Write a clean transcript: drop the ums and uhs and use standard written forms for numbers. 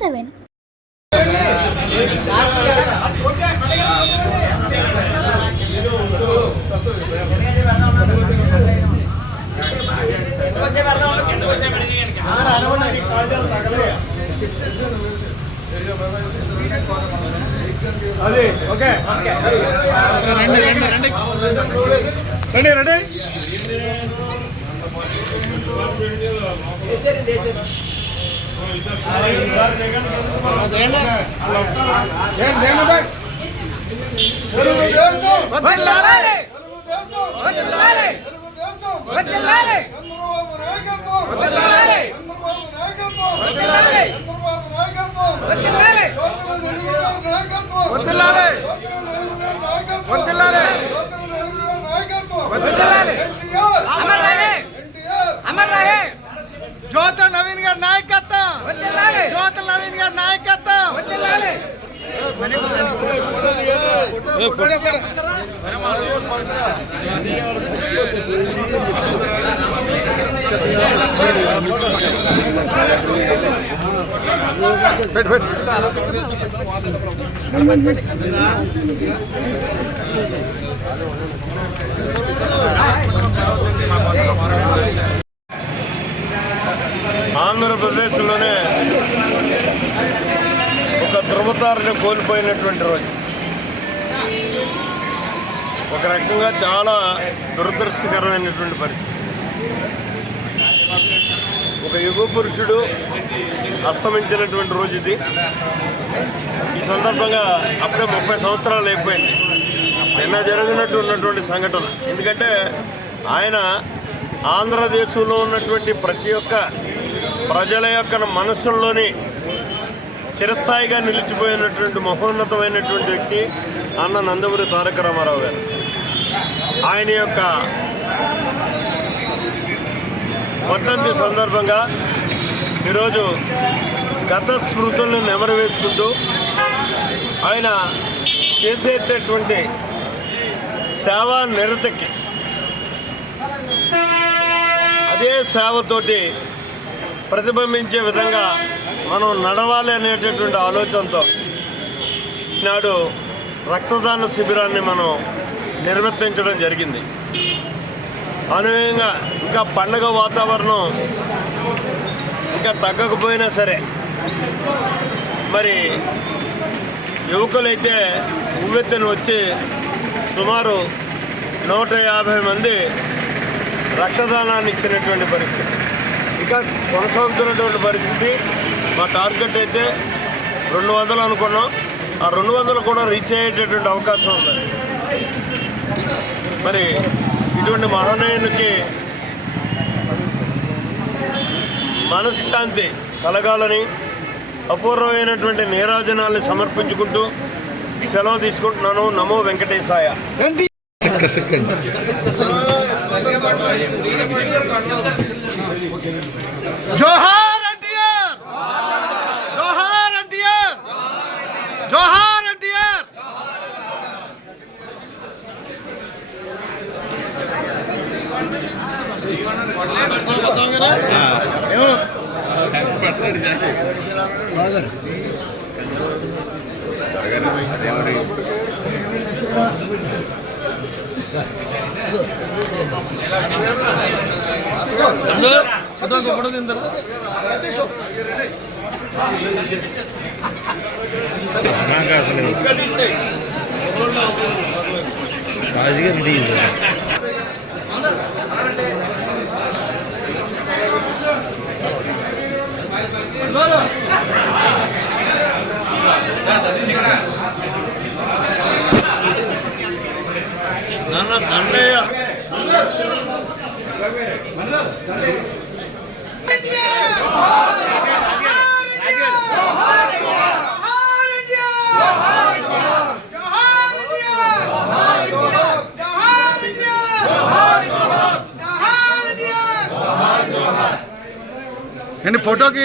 7. అది ఓకే రండి రండి రండి రండి రండి జ్యోతి నవీన్ గారి నాయకత్వం, జ్యోతి నవీన్ గారి నాయకత్వం. ఆంధ్రప్రదేశ్లోనే ఒక ధృవతారని కోల్పోయినటువంటి రోజు. ఒక రకంగా చాలా దురదృష్టకరమైనటువంటి పరిస్థితి. ఒక యుగ పురుషుడు అస్తమించినటువంటి రోజు ఇది. ఈ సందర్భంగా అప్పుడే 30 సంవత్సరాలు అయిపోయింది నిన్న ఉన్నటువంటి సంఘటన. ఎందుకంటే ఆయన ఆంధ్రదేశంలో ఉన్నటువంటి ప్రతి ఒక్క ప్రజల యొక్క మనస్సుల్లోని చిరస్థాయిగా నిలిచిపోయినటువంటి మహోన్నతమైనటువంటి వ్యక్తి అన్న నందమూరి తారక రామారావు గారు. ఆయన యొక్క వర్ధంతి సందర్భంగా ఈరోజు గత స్మృతులను నెమరవేసుకుంటూ ఆయన చేసేటటువంటి సేవా నిరతకి అదే సేవతోటి ప్రతిబింబించే విధంగా మనం నడవాలి అనేటటువంటి ఆలోచనతో నాడు రక్తదాన శిబిరాన్ని మనం నిర్వర్తించడం జరిగింది. అనుగుణంగా ఇంకా పండగ వాతావరణం ఇంకా తగ్గకపోయినా సరే మరి యువకులైతే ఉవ్వెత్తున వచ్చి సుమారు 150 మంది రక్తదానాన్ని ఇచ్చినటువంటి పరిస్థితి. ఇంకా కొనసాగుతున్నటువంటి పరిస్థితి. మా టార్గెట్ అయితే 200 అనుకున్నాం. ఆ 200 కూడా రీచ్ అయ్యేటటువంటి అవకాశం ఉంది. మరి ఇటువంటి మహనీయునికి మనశ్శాంతి కలగాలని అపూర్వమైనటువంటి నీరాజనాల్ని సమర్పించుకుంటూ సెలవు తీసుకుంటున్నాను. నమో వెంకటేశాయ. జోహార్ ఎన్టీఆర్, జోహార్ ఎన్టీఆర్, జోహార్ ఎన్టీఆర్. ఫోటోకి